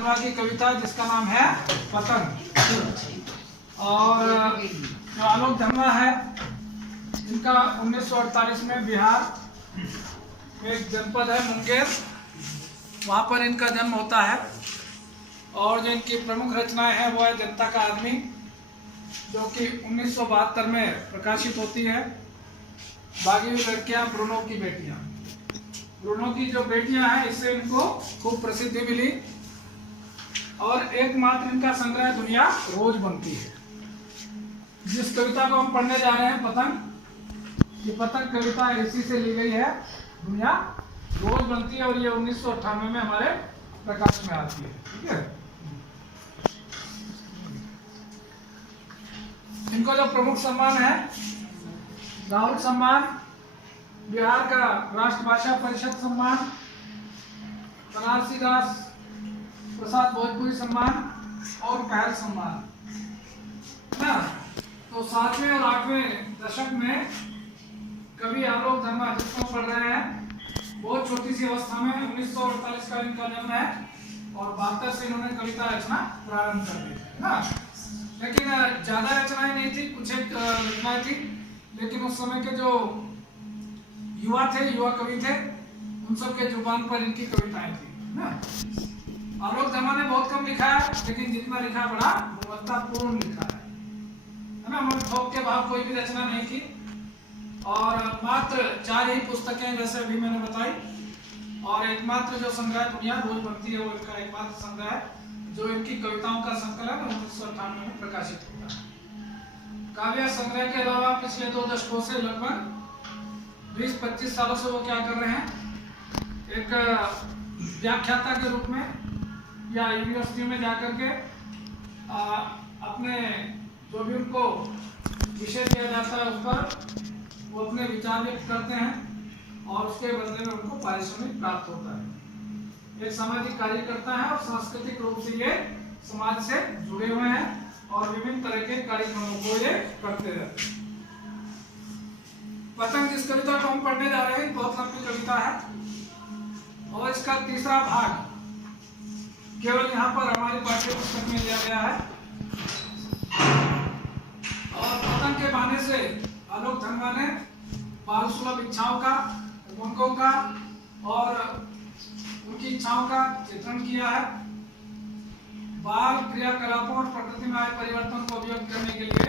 धनवा की कविता जिसका नाम है पतंग। और जो आलोक धनवा है इनका 1948 में बिहार में एक जनपद है मुंगेर, वहाँ पर इनका जन्म होता है। और जो इनकी प्रमुख रचनाएं हैं वो है जनता का आदमी, जो कि 1972 में प्रकाशित होती है। बागी हुई लड़कियां, ब्रूनो की बेटियां। ब्रूनो की जो बेटियां हैं इससे इनको खूब प्रसिद्धि मिली। और एकमात्र इनका संग्रह दुनिया रोज बनती है। जिस कविता को हम पढ़ने जा रहे हैं पतंग, ये पतंग कविता इसी से ली गई है। दुनिया रोज बनती है और ये 1998 में हमारे प्रकाश में आती है। ठीक है। इनको जो प्रमुख सम्मान है, राहुल सम्मान, बिहार का राष्ट्रभाषा परिषद सम्मान, बनारसी दास प्रसाद भोजपुरी सम्मान और पहल सम्मान ना। तो 7वें और 8वें दशक में कवि आलोक धनवा जिसको पढ़ रहे हैं, बहुत छोटी सी अवस्था में 1948 का इनका जन्म है और 72 से इन्होंने कविता रचना प्रारंभ कर दी है ना। लेकिन ज्यादा रचनाएं नहीं थी, कुछ एक रचनाएं थी। लेकिन उस समय के जो युवा कवि थे, उन सब के जुबान पर इनकी कविताएं थी ना। आलोक धनवा ने बहुत कम लिखा है, लेकिन जितना लिखा बड़ा गुणवत्तापूर्ण लिखा है ना। मतलब थोक के भाव कोई भी रचना नहीं की। और मात्र 4 ही पुस्तकें जैसे अभी मैंने बताई, और एकमात्र जो संग्रह दुनिया रोज बनती है वो इनका एकमात्र संग्रह है, जो इनकी कविताओं का संकलन 1998 में प्रकाशित होता है। काव्य संग्रह के अलावा पिछले 2 दशकों से लगभग 20-25 सालों से वो क्या कर रहे हैं, एक व्याख्याता के रूप में या यूनिवर्सिटी में जाकर के अपने जो भी उनको विषय दिया जाता है उस पर वो अपने विचार व्यक्त करते हैं और उसके बदले में उनको पारिश्रमिक प्राप्त होता है। एक सामाजिक कार्यकर्ता है और सांस्कृतिक रूप से ये समाज से जुड़े हुए हैं और विभिन्न तरह के कार्यक्रमों को ये करते रहते हैं। पतंग जिस कविता को हम पढ़ने जा रहे हैं बहुत लंबी कविता है और इसका तीसरा भाग केवल यहाँ पर हमारी पाठ्य पुस्तक में लिया गया है। और पतंग के बहाने से आलोक धनवा ने बाल सुलभ इच्छाओं का, उमंगों का और उनकी इच्छाओं का चित्रण किया है। बाल क्रियाकलापों और प्रकृति में आए परिवर्तन को अभिव्यक्त करने के लिए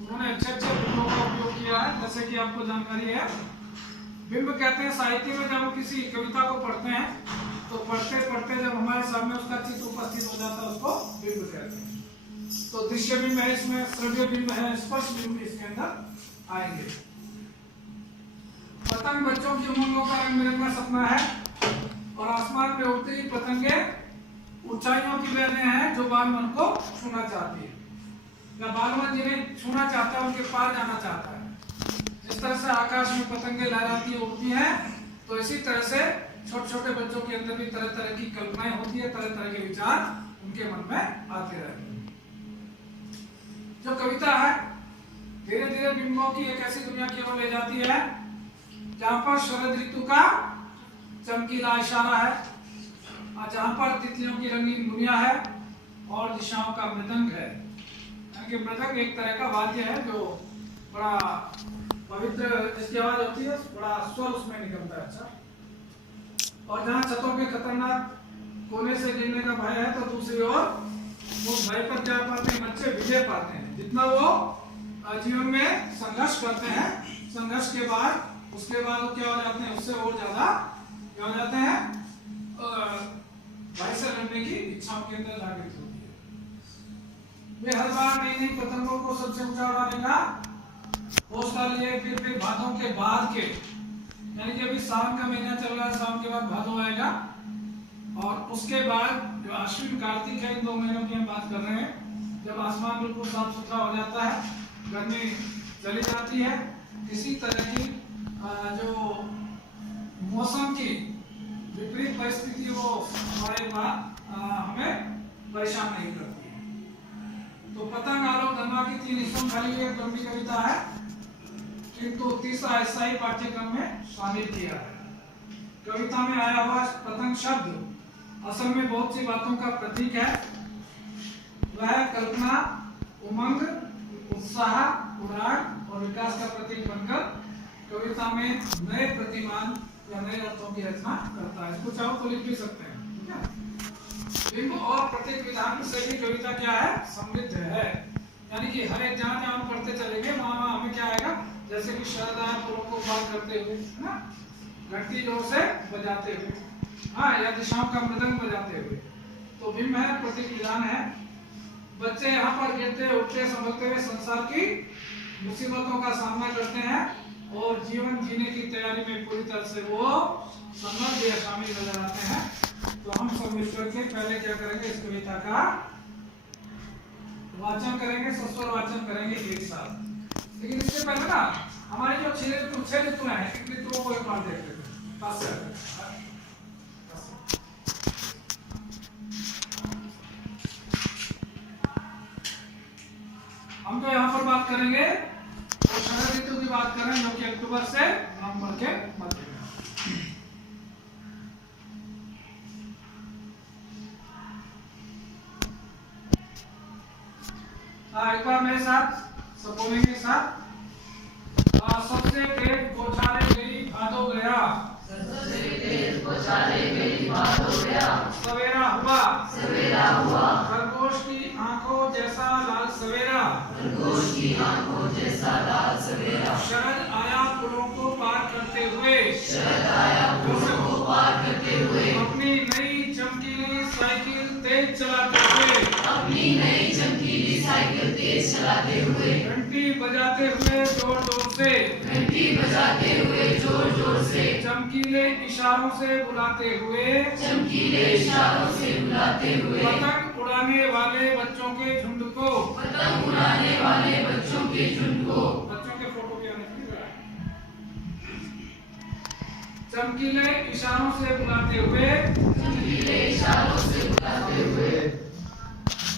उन्होंने अच्छे बिंबों का उपयोग किया है। जैसे कि आपको जानकारी है, बिंब कहते हैं साहित्य में जब हम किसी कविता को पढ़ते हैं तो पढ़ते पढ़ते जब हमारे सामने उसका चित्र उपस्थित हो जाता है उसको बिंब कहते हैं। तो दृश्य बिंब है, इसमें श्रव्य बिंब है, स्पर्श बिंब इसके अंदर आएंगे। पतंग बच्चों की उमंगों का रंग बिरंगा सपना है और आसमान पे उड़ती हुई पतंगे ऊंचाइयों की लहरें हैं जो बाल मन को छूना चाहती है, या बाल मन जिन्हें छूना चाहता है उनके पार जाना चाहता है। जिस तरह से आकाश में पतंगे लहराती उड़ती हैं, तो इसी तरह से छोटे छोटे बच्चों के अंदर भी तरह तरह की कल्पनाएं होती है, तरह तरह के विचार उनके मन में आते रहते हैं। जो कविता है धीरे धीरे बिंबों की एक ऐसी दुनिया की ओर ले जाती है जहाँ पर शरद ऋतु का चमकीला इशारा है, जहाँ पर तितलियों की रंगीन दुनिया है और दिशाओं का मृदंग है। यानी मृदंग एक तरह का वाद्य है जो बड़ा पवित्र जिसकी आवाज होती है, बड़ा स्वर उसमें निकलता है। अच्छा, और जहाँ छतों के खतरनाक कोने से गिरने का भय है तो दूसरी ओर वो भय पर जा पाते हैं, बच्चे विजय पाते हैं। जितना वो जीवन में संघर्ष करते हैं, संघर्ष के बाद उसके बाद वो क्या हो जाते हैं, उससे और ज्यादा क्या हो जाते हैं, भय से लड़ने की इच्छा उनके अंदर जागृत होती है। वे हर बार नई नई पतंगों को सबसे ऊंचा उड़ाने का हौसला लिए फिर भादों के बाद के, यानी कि अभी सावन का महीना चल रहा है, सावन के बाद भादो आएगा और उसके बाद जो आश्विन कार्तिक है, इन 2 महीनों की हम बात कर रहे हैं, जब आसमान बिल्कुल साफ सुथरा हो जाता है, गर्मी चली जाती है, किसी तरह की जो मौसम की विपरीत परिस्थिति वो हमारे बाद हमें परेशान नहीं करती है। तो पतंग आलोक धनवा की 3 हिस्सों में भरी एक लंबी कविता है, किंतु तीसरा हिस्सा ही पाठ्यक्रम में शामिल किया है। कविता में आया हुआ पतंग शब्द असल में बहुत सी बातों का प्रतीक है। वह कल्पना, उमंग, उत्साह, उड़ान और विकास का प्रतीक बनकर कविता में नए प्रतिमान या नए अर्थों की रचना करता है। इसको चाहो तो लिख भी सकते हैं, ठीक है। बिंब और प्रतीक विधान से भी कविता क्या है, समृद्ध है। यानी कि हर एक जहाँ जहाँ हम पढ़ते चलेंगे वहाँ हमें क्या आएगा, जैसे कि शरद आया फूलों को बात करते हुए, है ना, घंटी जोर से बजाते हुए, हाँ, या दिशाओं का मृदंग बजाते हुए, तो बिंब है, प्रतीक विधान है। बच्चे यहाँ पर गिरते उठते संभलते हुए संसार की मुसीबतों का सामना करते हैं और जीवन जीने की तैयारी में पूरी तरह से वो समर्थ या शामिल नजर आते हैं। तो हम सब मिलकर के पहले क्या करेंगे, इस कविता का वाचन करेंगे, सस्वर वाचन करेंगे एक साथ। लेकिन इससे पहले ना हमारी जो छह ऋतु हैं, इन ऋतुओं को एक बार देख लेते हैं। पास से हम तो यहाँ पर बात करेंगे और शरद ऋतु की बात करें जो कि अक्टूबर से नवंबर के मध्य में। एक बार मेरे साथ सब बोलेंगे साथ। सबसे तेज बौछारे गई भादो गया, सबसे तेज बौछारे गई भादो गया, सवेरा हुआ, सवेरा हुआ, खरगोश की आंखों जैसा लाल सवेरा, खरगोश की आंखों जैसा लाल सवेरा, शरद आया पुलों को पार करते हुए, शरद आया पुलों को पार करते हुए, अपनी नई चमकीली साइकिल तेज चलाते हुए, अपनी नई चमकीली साइकिल तेज चलाते हुए, घंटी बजाते हुए जोर जोर से, घंटी बजाते हुए जोर जोर से, चमकीले इशारों से बुलाते हुए, चमकीले इशारों से बुलाते हुए, पतंग उड़ाने वाले बच्चों के झुंड को, पतंग उड़ाने वाले बच्चों के झुंड को, बच्चों के फोटो भी आने चाहिए, चमकीले इशारों से बुलाते हुए, चमकीले इशारों से बुलाते हुए,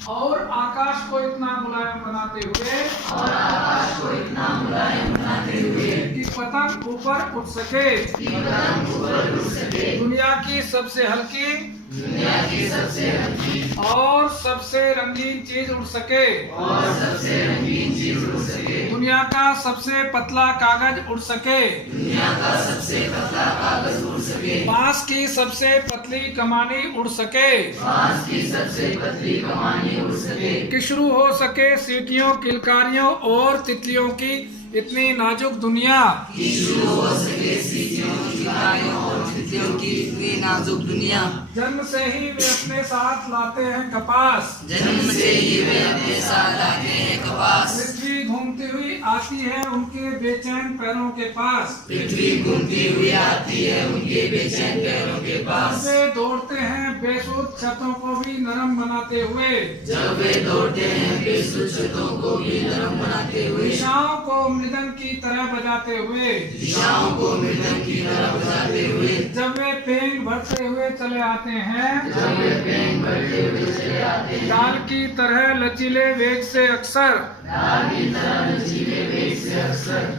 और आकाश को इतना मुलायम बनाते हुए, और आकाश को इतना मुलायम बनाते हुए कि पतंग ऊपर उठ सके, कि पतंग ऊपर उड़ सके, दुनिया की सबसे हल्की, दुनिया की सबसे हल्की और सबसे रंगीन चीज उड़ सके, और सबसे रंगीन चीज उड़ सके, दुनिया का सबसे पतला कागज उड़ सके, दुनिया का सबसे पतला कागज उड़ सके, बांस की सबसे पतली कमानी उड़ सके, बांस की सबसे पतली कमानी उड़ सके, कि शुरू हो सके सीटियों, किलकारियों और तितलियों की इतनी नाजुक दुनिया, कि शुरू हो सके सीटियों, चिड़ियों और तितलियों की इतनी नाजुक दुनिया। जन्म से ही वे अपने साथ लाते हैं कपास, जन्म से ही वे अपने साथ लाते हैं कपास, पृथ्वी घूमती हुई आती है उनके बेचैन पैरों के पास, पृथ्वी घूमती हुई आती है उनके बेचैन पैरों के पास, वे दौड़ते हैं बेसुध छतों को भी नरम बनाते हुए, जब वे दौड़ते हैं बेसुध छतों को भी नरम बनाते हुए, दिशाओं को मृदंग की तरह बजाते हुए, दिशाओं को मृदंग की तरह बजाते हुए, जब वे पेंग भरते हुए चले आते हैं, जब वे पेंग भरते हुए चले आते हैं, डाल की तरह लचीले वेग से अक्सर, डाल की तरह लचीले वेग से अक्सर,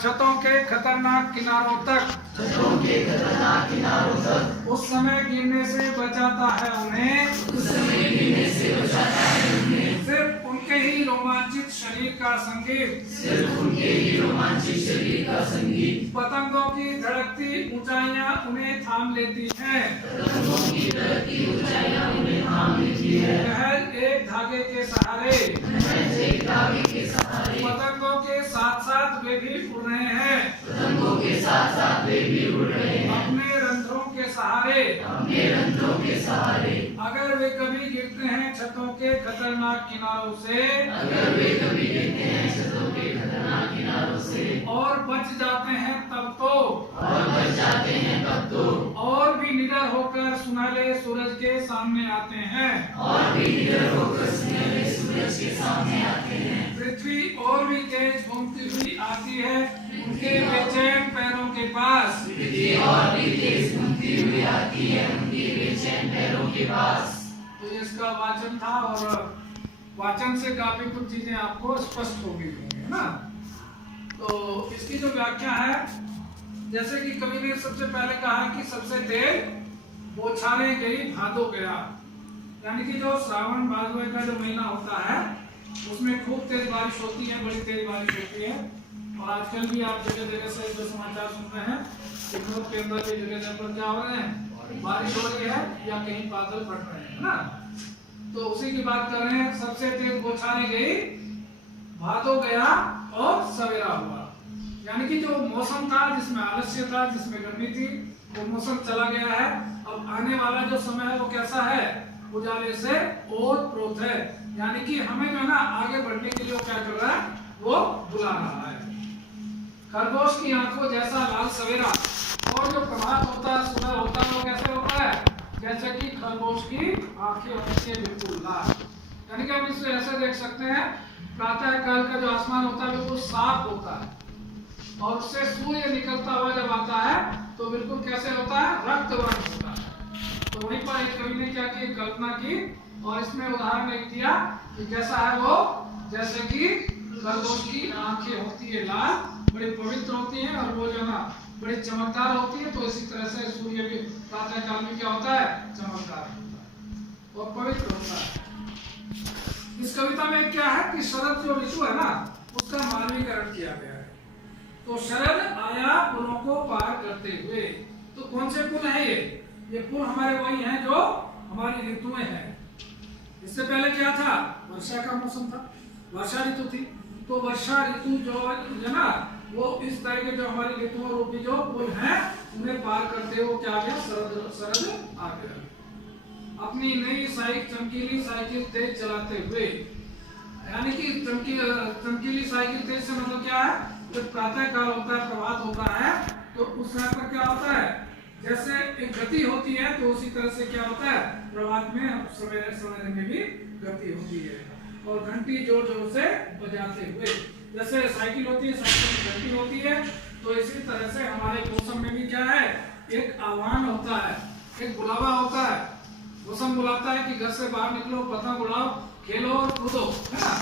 छतों के खतरनाक किनारों तक, छतों के खतरनाक किनारों तक, उस समय गिरने से बचाता है उन्हें, उस समय गिरने से बचाता है उन्हें, सिर्फ उनके ही रोमांचित शरीर का संगीत, सिर्फ उनके ही रोमांचित शरीर का संगीत, पतंगों की धड़कती ऊंचाइयां उन्हें थाम लेती हैं, पतंगों की धड़कती ऊंचाइयां उन्हें थाम लेती है, महल एक धागे के सहारे, महज एक धागे के सहारे, पतंगों के साथ साथ वे भी उड़ रहे हैं, पतंगों के साथ साथ वे भी उड़ रहे हैं, अपने रंध्रों के सहारे, अपने रंध्रों के सहारे, अगर वे कभी गिरते हैं छतों के खतरनाक किनारों से, अगर वे कभी गिरते हैं छतों के खतरनाक किनारों से, और बच जाते हैं तब तो, और बच जाते हैं तब तो, और भी निडर होकर सुनहरे सूरज के सामने आते हैं, और भी निडर होकर सुनहरे सूरज के सामने आते हैं, पृथ्वी और भी तेज घूमती हुई आती है उनके बेचैन पैरों के पास, पृथ्वी और भी तेज घूमती हुई आती है उनके बेचैन पैरों के पास। तो इसका वाचन था और वाचन से काफी कुछ चीजें आपको स्पष्ट हो गई होंगी, है ना। तो इसकी जो व्याख्या है, जैसे कि कवि ने सबसे पहले कहा कि सबसे तेज बौछारें गई भादो गया, यानी कि जो श्रावण भादो का जो महीना होता है उसमें खूब तेज बारिश होती है, बड़ी तेज बारिश होती है। और आजकल भी आप जगह जगह से जो समाचार सुन रहे हैं सिंगूर के अंदर भी जगह जगह पर क्या हो रहे हैं, बारिश हो रही है या कहीं बादल फट रहे हैं ना। तो उसी की बात कर रहे हैं, सबसे तेज बौछारें गई भादो गया और सवेरा हुआ, यानी कि जो मौसम था जिसमें आलस्य था, जिसमें गर्मी थी, वो मौसम चला गया है। अब आने वाला जो समय है वो कैसा है, उजाले से ओत-प्रोत है, यानी कि हमें जो है ना आगे बढ़ने के लिए वो क्या कर रहा है, वो बुला रहा है। खरगोश की आंखों जैसा लाल सवेरा, और जो प्रभात होता है, सुबह होता है, वो कैसे होता है, जैसे कि खरगोश की आंखें होती है बिल्कुल लाल, यानी कि हम इसे ऐसे देख सकते हैं, प्रातः काल का जो आसमान होता है बिल्कुल साफ होता है, और उससे सूर्य निकलता हुआ जब आता है तो बिल्कुल कैसे होता है, रक्त वर्ण होता है। तो वहीं पर एक कवि ने क्या की, कल्पना की और इसमें उदाहरण लिख दिया कि कैसा है वो, जैसे कि खरगोश की आंखें होती है लाल, बड़ी पवित्र होती हैं और वो जो ना बड़ी चमकदार होती है। तो इसी तरह से सूर्य भी प्रातः काल में क्या होता है, चमकदार होता है और पवित्र होता है। इस कविता में क्या है कि शरद जो ऋतु है ना उसका मानवीकरण किया गया है। तो शरद आया पुलों को पार करते हुए, तो कौन से पुल है ये पुल हमारे वही हैं जो हमारी ऋतुएं हैं। इससे पहले क्या था, वर्षा का मौसम था, वर्षा ऋतु थी, तो वर्षा ऋतु जो है ना वो इस तरह के जो हमारी ऋतुओं रूपी जो पुल हैं उन्हें पार करते हुए क्या आ गया, शरद आ गया। अपनी नई चमकीली साइकिल तेज चलाते हुए, यानी कि चमकीली साइकिल तेज से मतलब क्या है, जब प्रातः काल होता है, प्रभात होता है, तो उस समय पर क्या होता है, जैसे एक गति होती है तो उसी तरह से क्या होता है, प्रभात में सवेरे में भी गति होती है। और घंटी जोर जोर से बजाते हुए, जैसे साइकिल होती है, साइकिल की घंटी होती है, तो इसी तरह से हमारे मौसम में भी क्या है, एक आह्वान होता है, एक बुलावा होता है। मौसम बुलाता है कि घर से बाहर निकलो, पतंग उड़ाओ, खेलो और कूदो, है ना।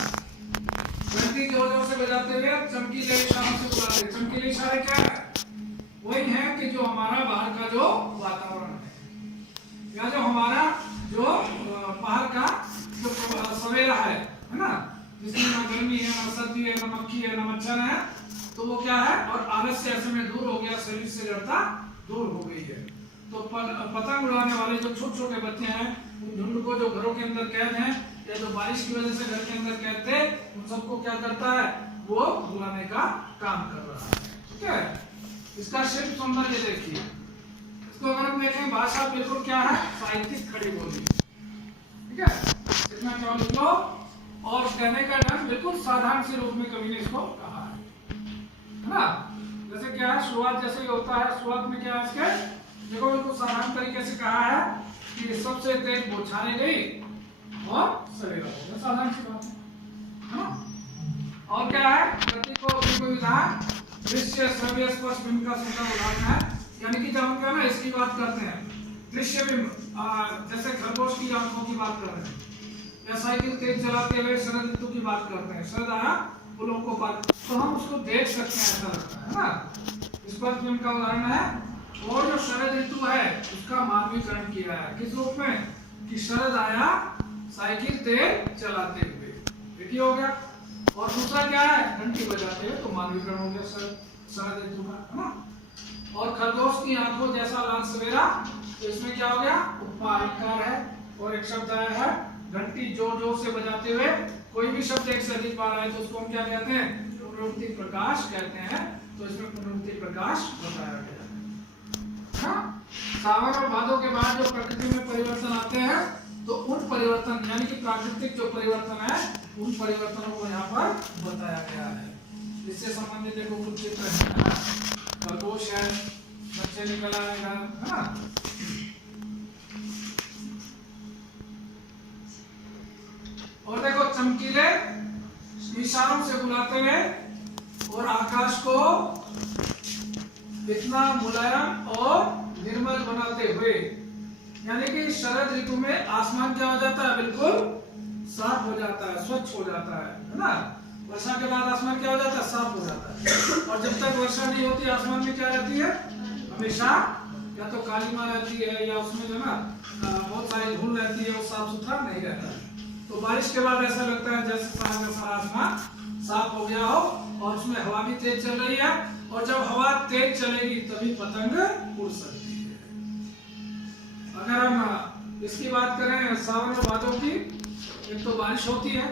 घंटी जोर जोर से बजाते हुए चमकीले इशारों से बुलाते हैं। चमकीले इशारे क्या है, वही है कि जो हमारा बाहर का जो वातावरण है या जो हमारा जो बाहर का जो सवेरा है ना, जिसमें ना गर्मी है, ना सर्दी है, ना मक्खी है, ना मच्छर है, तो वो क्या है, और आलस्य ऐसे में दूर हो गया, शरीर से जड़ता दूर हो गई है। तो पतंग उड़ाने वाले जो छोटे छोटे बच्चे हैं, उन झुंड को जो घरों के अंदर कैद हैं या जो बारिश की वजह से घर के अंदर कैद थे, उन सबको क्या करता है, वो बुलाने का काम कर रहा है। ठीक है, इसका शिल्प सौंदर्य देखिए, इसको अगर हम देखें, भाषा बिल्कुल क्या है, साहित्यिक खड़ी बोली। ठीक है, इतना क्या लिख लो, और कहने का ढंग बिल्कुल साधारण से रूप में कवि ने इसको कहा है ना। जैसे क्या है, शुरुआत जैसे होता है, शुरुआत में क्या है इसके, देखो बिल्कुल साधारण तरीके से कहा है कि सबसे तेज बौछारें गई और सवेरा हो गया, साधारण सी बात है ना। और क्या है, गति को विधान, दृश्य श्रव्य स्पर्श बिंब का सुंदर उदाहरण है, यानी कि जब हम क्या ना इसकी बात करते हैं, दृश्य बिंब, जैसे खरगोश की आंखों की बात कर रहे हैं, या साइकिल तेज चलाते हुए शरद ऋतु की बात करते हैं, शरद आया पुलों को पार, तो हम उसको देख सकते हैं, ऐसा लगता है ना। स्पर्श बिंब का उदाहरण है। और जो शरद ऋतु है उसका मानवीकरण किया है, किस रूप में, कि शरद आया साइकिल तेज चलाते हुए, देखिए हो गया। और दूसरा क्या है, घंटी बजाते हुए, तो मानवीकरण हो गया शरद ऋतु का, है ना। और खरगोश की आंखों जैसा लाल सवेरा, तो इसमें क्या हो गया, उपमालंकार है। और एक शब्द आया है, घंटी जोर जोर से बजाते हुए, कोई भी शब्द एक से अधिक बार आए तो उसको हम क्या कहते हैं, पुनरुक्ति प्रकाश कहते हैं। तो इसमें पुनरुक्ति प्रकाश बताया गया है। सावन और भादों के बाद जो प्रकृति में परिवर्तन आते हैं, तो उन परिवर्तन यानी कि प्राकृतिक जो परिवर्तन है, उन परिवर्तनों को यहाँ पर बताया गया है। इससे संबंधित देखो कुछ चित्र है ना, खरगोश है, बच्चे निकल आएगा, है ना। और देखो चमकीले इशारों से बुलाते हुए और आकाश को इतना मुलायम और निर्मल बनाते हुए, यानी कि शरद ऋतु में आसमान क्या हो जाता है, बिल्कुल साफ हो जाता है, स्वच्छ हो जाता है ना। वर्षा के बाद आसमान क्या हो जाता है, साफ हो जाता है। और जब तक वर्षा नहीं होती, आसमान में क्या रहती है, हमेशा या तो कालीमा रहती है या उसमें जो ना बहुत सारी धूल रहती है, वो साफ सुथरा नहीं रहता है। तो बारिश के बाद ऐसा लगता है जैसे सारा आसमान साफ हो गया हो और उसमें हवा भी तेज चल रही है, और जब हवा तेज चलेगी तभी पतंग उड़ सकती है। अगर हम इसकी बात करें सावन और भादों की, एक तो बारिश होती है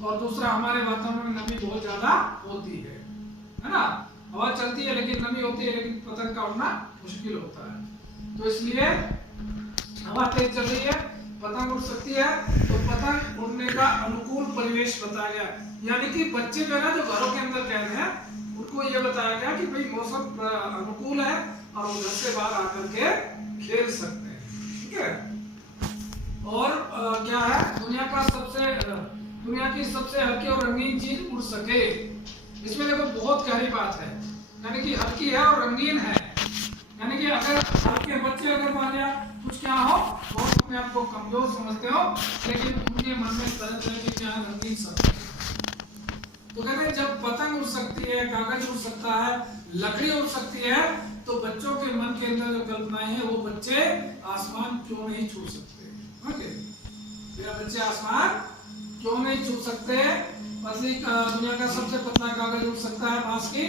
और दूसरा हमारे वातावरण में नमी बहुत ज्यादा होती है ना। हवा चलती है लेकिन नमी होती है, लेकिन पतंग का उड़ना मुश्किल होता है। तो इसलिए हवा तेज चल रही है, पतंग उड़ सकती है, तो पतंग उड़ने का अनुकूल परिवेश बताया गया। यानी कि बच्चे जो है ना, जो घरों के अंदर कैद हैं, उनको ये बताया गया कि भाई मौसम अनुकूल है और वो घर से बाहर आकर के खेल सकते हैं, ठीक है। और क्या है, दुनिया की सबसे हल्की और रंगीन चीज उड़ सके। इसमें देखो बहुत गहरी बात है, यानी कि हल्की है और रंगीन है। यानी कि अगर आपके बच्चे अगर मान लिया कुछ क्या हो, बहुत अपने आप को कमजोर समझते हो, लेकिन उनके मन में तरह तरह के क्या रंगीन सब। तो कहते हैं जब पतंग उड़ सकती है, कागज उड़ सकता है, लकड़ी उड़ सकती है, तो बच्चों के मन के अंदर जो कल्पनाएं हैं, वो बच्चे आसमान क्यों नहीं छू सकते। ओके, बच्चे आसमान क्यों नहीं छू सकते। पतली दुनिया का सबसे पतला कागज उड़ सकता है, बांस की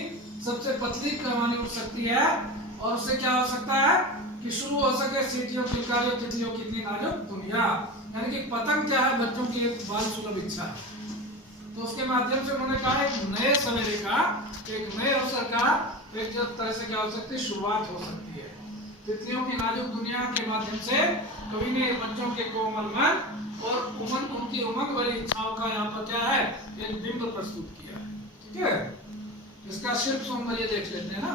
सबसे पतली कमानी उड़ सकती है, और उससे क्या हो सकता है कि शुरू हो सके सीटियों किलकारियों तितलियों की इतनी नाजुक दुनिया। यानी कि पतंग क्या है, बच्चों की एक बाल सुलभ इच्छा है। तो उसके माध्यम से उन्होंने कहा एक नए सवेरे का, एक नए अवसर का एक तरह से क्या हो सकती है, शुरुआत हो सकती है। तितलियों की नाजुक दुनिया के माध्यम से कवि ने बच्चों के कोमल मन और उनकी उमंग भरी इच्छाओं का यहाँ पर क्या है, एक बिंब प्रस्तुत किया है, ठीक है। इसका शिल्प सौंदर्य देख लेते हैं ना।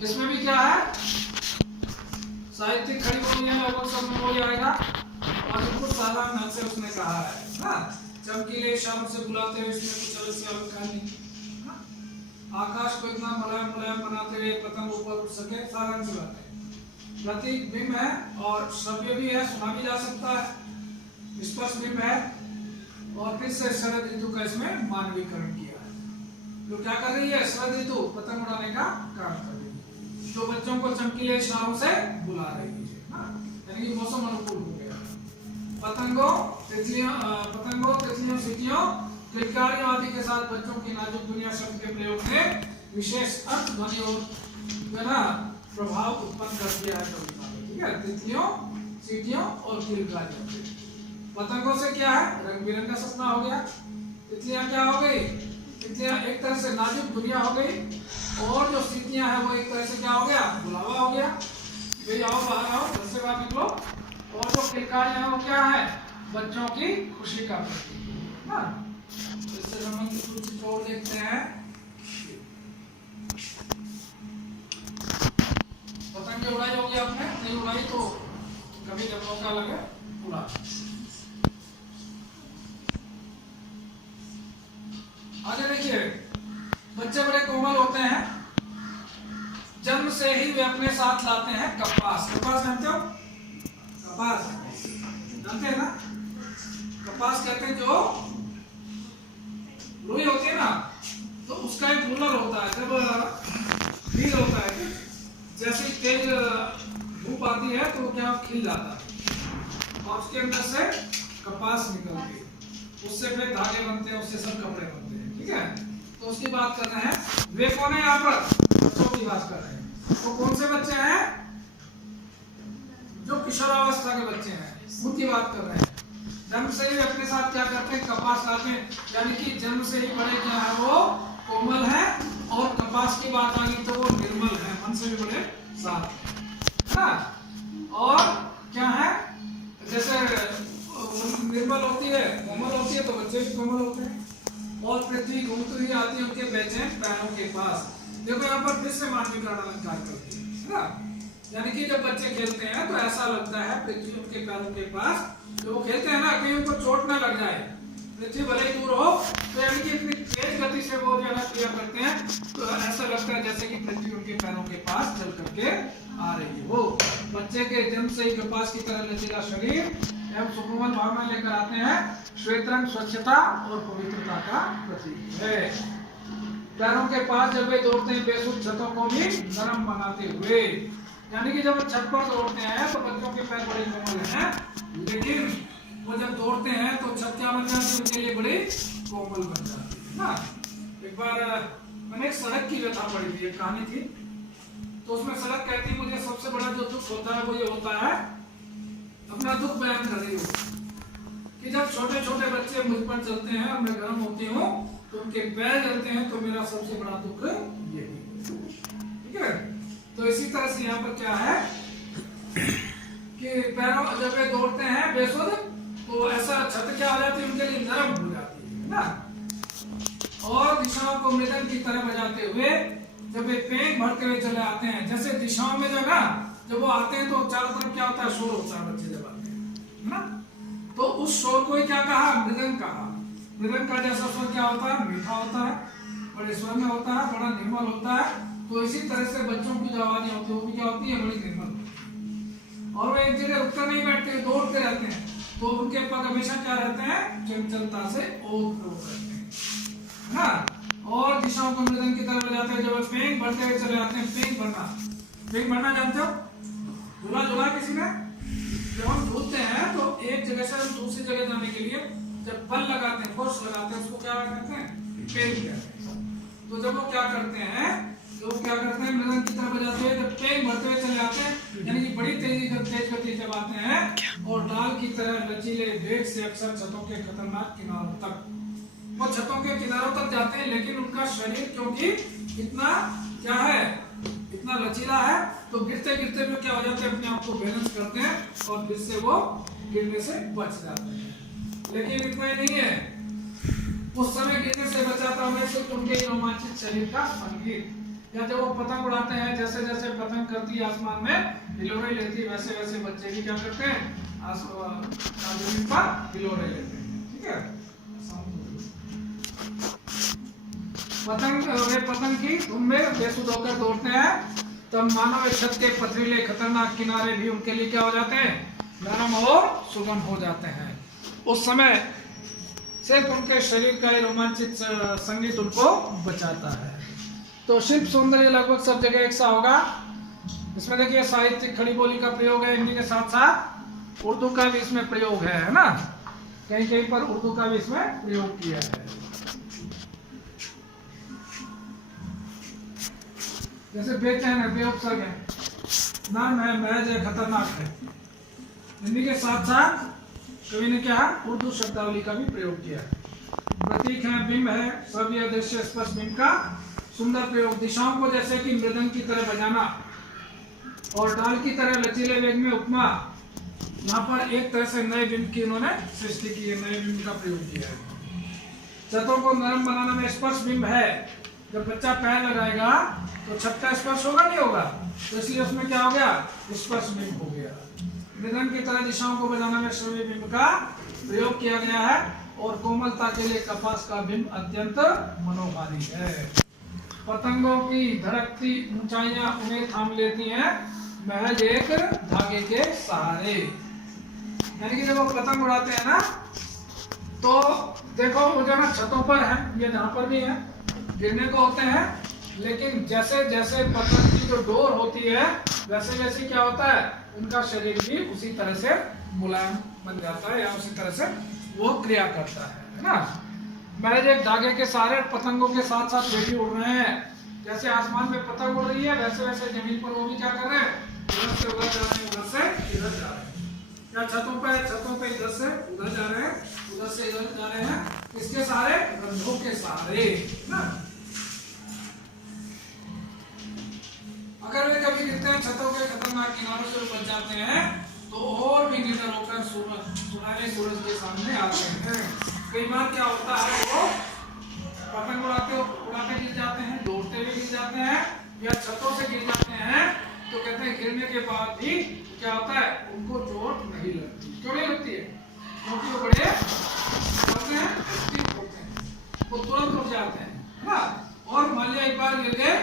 इसमें भी क्या है, साहित्यिक खड़ी बोली है, लगभग सब में बोली आएगा, और बिल्कुल साधारण ढंग से उसने कहा है ना। चमकीले इशारों से बुलाते हुए इसमें कुछ अलग से अलग कहानी ना। आकाश को इतना मुलायम मुलायम बनाते हुए पतंग ऊपर उड़ सके, साधारण सी बात है। प्रतीक बिंब है और श्रव्य भी है, सुना भी जा सकता है, स्पर्श बिंब है, और फिर से शरद ऋतु का इसमें मानवीकरण किया है। जो क्या कर रही है, शरद ऋतु पतंग उड़ाने का काम कर रही है, जो बच्चों को चमकीले इशारों से बुला रही है ना। यानी कि मौसम अनुकूल हो गया। पतंगों तितलियों सीटियों किलकारियों आदि के साथ बच्चों की नाजुक दुनिया शब्द के प्रयोग ने विशेष अर्थ ध्वनि और प्रभाव उत्पन्न कर दिया है कविता में, ठीक है। तितलियों सीटियों और किलकारियों, पतंगों से क्या है, रंग बिरंगा सपना हो गया। तितलियां क्या हो गई, तितलियां एक तरह से नाजुक दुनिया हो गई, और जो सीटियां हैं वो एक तरह से क्या हो गया, बुलावा हो गया, भाई आओ बाहर आओ, घर से बाहर निकलो। और जो किलकारियां हैं वो क्या है, बच्चों की खुशी का प्रतीक ना। इससे संबंधित कुछ और देखते हैं। पतंग की उड़ाई होगी, आपने नहीं उड़ाई तो कभी जब मौका लगे उड़ा। आगे देखिए, बच्चे बड़े कोमल होते हैं, जन्म से ही वे अपने साथ लाते हैं कपास। कपास जानते हो, कपास जानते हैं ना। कपास कहते हैं जो रुई होती है ना, तो उसका एक रूलर होता है, जब खिल होता है, जैसे तेज धूप आती है तो क्या खिल जाता है, और उसके अंदर से कपास निकलती है, उससे फिर धागे बनते हैं, उससे सब कपड़े बनते हैं, ठीक है। तो उसकी बात कर रहे हैं। वे कौन है, यहाँ पर बच्चों की बात कर रहे हैं। तो कौन से बच्चे हैं, जो किशोरावस्था के बच्चे हैं, उनकी बात कर रहे हैं। जन्म से ही अपने साथ क्या करते हैं, कपास लाते हैं, यानी कि जन्म से ही बड़े क्या है, वो कोमल है, और कपास की बात आ गई तो वो निर्मल है, मन से भी बड़े साफ है। और क्या है, जैसे निर्मल होती है, कोमल होती है, तो बच्चे भी कोमल होते हैं। और पृथ्वी घूमती हुई आती है उनके बेचैन पैरों के पास। देखो यहाँ पर फिर से मानवीकरण अलंकार करती है ना। यानी कि जब बच्चे खेलते हैं तो ऐसा लगता है पृथ्वी उनके पैरों के पास, जो वो खेलते हैं ना, कहीं उनको चोट ना लग जाए, पृथ्वी भले ही दूर हो, तो यानी कि इतनी तेज गति से वो जो है क्रिया करते हैं, तो ऐसा लगता है जैसे कि पृथ्वी उनके पैरों के पास चल करके आ रही है। वो बच्चे के जन्म से ही कपास की तरह लचीला शरीर एवं सुकोमल भावना लेकर आते हैं। श्वेत रंग स्वच्छता और पवित्रता का प्रतीक है। पैरों के पास जब वे दौड़ते हैं बेसुध छतों को भी नरम बनाते हुए। यानी कि जब छत पर दौड़ते हैं तो बच्चों के पैर बड़े कोमल हैं, लेकिन वो जब दौड़ते हैं तो छत क्या बन जाती है, उनके लिए बड़ी कोमल बन जाती है ना। एक बार मैंने एक सड़क की व्यथा पढ़ी थी, एक कहानी थी, तो उसमें सड़क कहती है मुझे सबसे बड़ा जो दुख होता है वो ये होता है, अपना दुख बयान कर रही हो कि जब छोटे छोटे बच्चे मुझ पर चलते हैं और मैं गर्म होती हूँ तो उनके पैर जलते हैं, तो मेरा सबसे बड़ा दुख यही है। ठीक है, तो इसी तरह से यहाँ पर क्या है कि पैरों जब वे दौड़ते हैं बेसुध तो ऐसा छत क्या हो जाती है, उनके लिए नरम हो जाती है ना। और दिशाओं को मृदंग की तरह बजाते हुए जब वे पेट भरते हुए चले आते हैं, जैसे दिशाओं में जब जब वो आते हैं तो चारों तरफ क्या होता है, शोर होता है बच्चे जब आते हैं ना, तो उस शोर को क्या कहा, मृदंग कहा। मृदंग का जैसा स्वर क्या होता है, मीठा होता है, बड़े स्वर में होता है, बड़ा निर्मल होता है। तो इसी तरह से बच्चों की जो आवाजें होती है वो भी क्या होती है, बड़ी निर्मल। और वो एक जगह रुककर नहीं बैठते, दौड़ते रहते हैं, तो उनके पग हमेशा क्या रहते हैं, चंचलता से ओत करते हैं ना। और दिशाओं को मृदंग की तरफ बजाते हैं, जब पेंग भरते हुए चले आते हैं। पेंग भरना जानते हो, झूला झूला किसी ने, जब हम झूलते हैं तो एक जगह से हम दूसरी जगह जाने के लिए जब बल लगाते हैं, फोर्स लगाते हैं, उसको क्या कहते हैं, पेंग कहते हैं। तो जब वो क्या करते हैं, मृदंग की तरफ बजाते हुए जब पेंग भरते हुए चले आते हैं, यानी कि बड़ी तेज गति जब आते हैं और डाल की तरह लचीले वेग से अक्सर छतों के खतरनाक किनारों तक, वो छतों के किनारों तक जाते हैं, लेकिन उनका शरीर क्योंकि इतना क्या है, इतना लचीला है, तो गिरते गिरते भी क्या हो जाते हैं, अपने आप को बैलेंस करते हैं और फिर से वो गिरने से बच जाते हैं। लेकिन इतना ही नहीं है, उस समय गिरने से बचाता हुआ सिर्फ उनके रोमांचित शरीर का संगीत, या जब वो पतंग उड़ाते हैं, जैसे जैसे पतंग करती है आसमान में हिलोरे लेती है, वैसे वैसे बच्चे भी क्या करते हैं, जमीन पर हिलोरे लेते हैं। ठीक है, पतंग की धुन में बेसुध होकर दौड़ते हैं, तब मानव छत के पथरीले खतरनाक किनारे भी उनके लिए क्या हो जाते हैं, नरम और सुगम हो जाते हैं। उस समय सिर्फ उनके शरीर का ही रोमांचित संगीत उनको बचाता है। तो शिल्प सौंदर्य लगभग सब जगह एक सा होगा। इसमें देखिए साहित्यिक खड़ी बोली का प्रयोग है, हिंदी के साथ साथ उर्दू का भी इसमें प्रयोग है ना, कहीं कहीं पर उर्दू का भी इसमें प्रयोग किया है। जैसे बेचैन है, बेउपसर्ग है, नर्म है, महज है, खतरनाक है। हिंदी के साथ साथ कवि ने क्या उर्दू शब्दावली का भी प्रयोग किया है। प्रतीक है, बिंब है, श्रव्य दृश्य स्पर्श बिंब का सुंदर प्रयोग। दिशाओं को जैसे कि मृदंग की तरह बजाना और डाल की तरह लचीले वेग में उपमा, यहाँ पर एक तरह से नए बिंब की उन्होंने सृष्टि की है, नए बिंब का प्रयोग किया है। छतों को नरम बनाना में स्पर्श बिंब है, जब बच्चा पैर लगाएगा तो छत का स्पर्श होगा नहीं होगा, तो इसलिए उसमें क्या हो गया, स्पर्श बिंब हो गया। मृदंग की तरह दिशाओं को बजाना में श्रव्य बिंब का प्रयोग किया गया है, और कोमलता के लिए कपास का बिंब अत्यंत मनोहारी है। पतंगों की धड़कती ऊंचाइयां उन्हें थाम लेती हैं महज एक धागे के सहारे। यानी कि जब वो पतंग उड़ाते हैं ना, तो देखो वो जो ना छतों पर है, ये जहाँ पर भी है, गिरने को होते हैं, लेकिन जैसे जैसे पतंग की जो डोर होती है वैसे वैसे क्या होता है, उनका शरीर भी उसी तरह से मुलायम बन जाता है, या उसी तरह से वो क्रिया करता है ना। महज एक धागे के सहारे पतंगों के साथ साथ वे भी उड़ रहे हैं। जैसे आसमान में पतंग उड़ रही है, वैसे वैसे जमीन पर वो भी क्या कर रहे हैं, इधर से उधर जा रहे हैं, उधर से इधर जा रहे हैं, या छतों पे इधर से उधर जा रहे हैं, उधर से इधर जा रहे हैं, इसके सहारे, रंगों के सहारे ना। अगर वे कभी गिरते हैं छतों के खतरनाक किनारों से बच जाते हैं, तो और भी निडर होकर सुनहरे सूरज के सामने आते हैं। कई बार क्या होता है, वो पतंग उड़ाते गिर जाते हैं, दौड़ते हुए गिर जाते हैं, या छतों से गिर जाते हैं, तो कहते हैं गिरने के बाद भी क्या होता है, उनको चोट नहीं लगती। क्यों नहीं लगती है, क्योंकि वो बड़े होते हैं, वो तुरंत रुक जाते हैं ना। और मान लिया एक बार गिर गए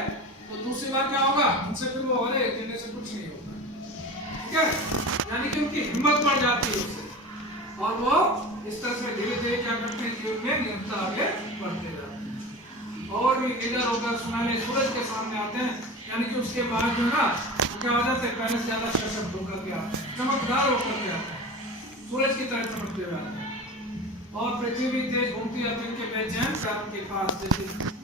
तो दूसरी बार क्या होगा, उनसे फिर वो अरे गिरने से कुछ नहीं होगा। ठीक है, यानी कि उनकी हिम्मत बढ़ जाती है उससे, और वो इस तरह से धीरे धीरे क्या करते हैं, जीवन में निरंतर आगे बढ़ते जाते हैं। और भी निडर होकर सुनहरे सूरज के सामने आते हैं, यानी कि उसके बाद जो ना वो क्या हो जाते हैं, पहले से ज्यादा सशक्त होकर के आते हैं, चमकदार होकर के आते हैं, सूरज की तरह चमकते हुए आते हैं। और पृथ्वी तेज घूमती है तो इनके बेचैन पैरों के पास जैसे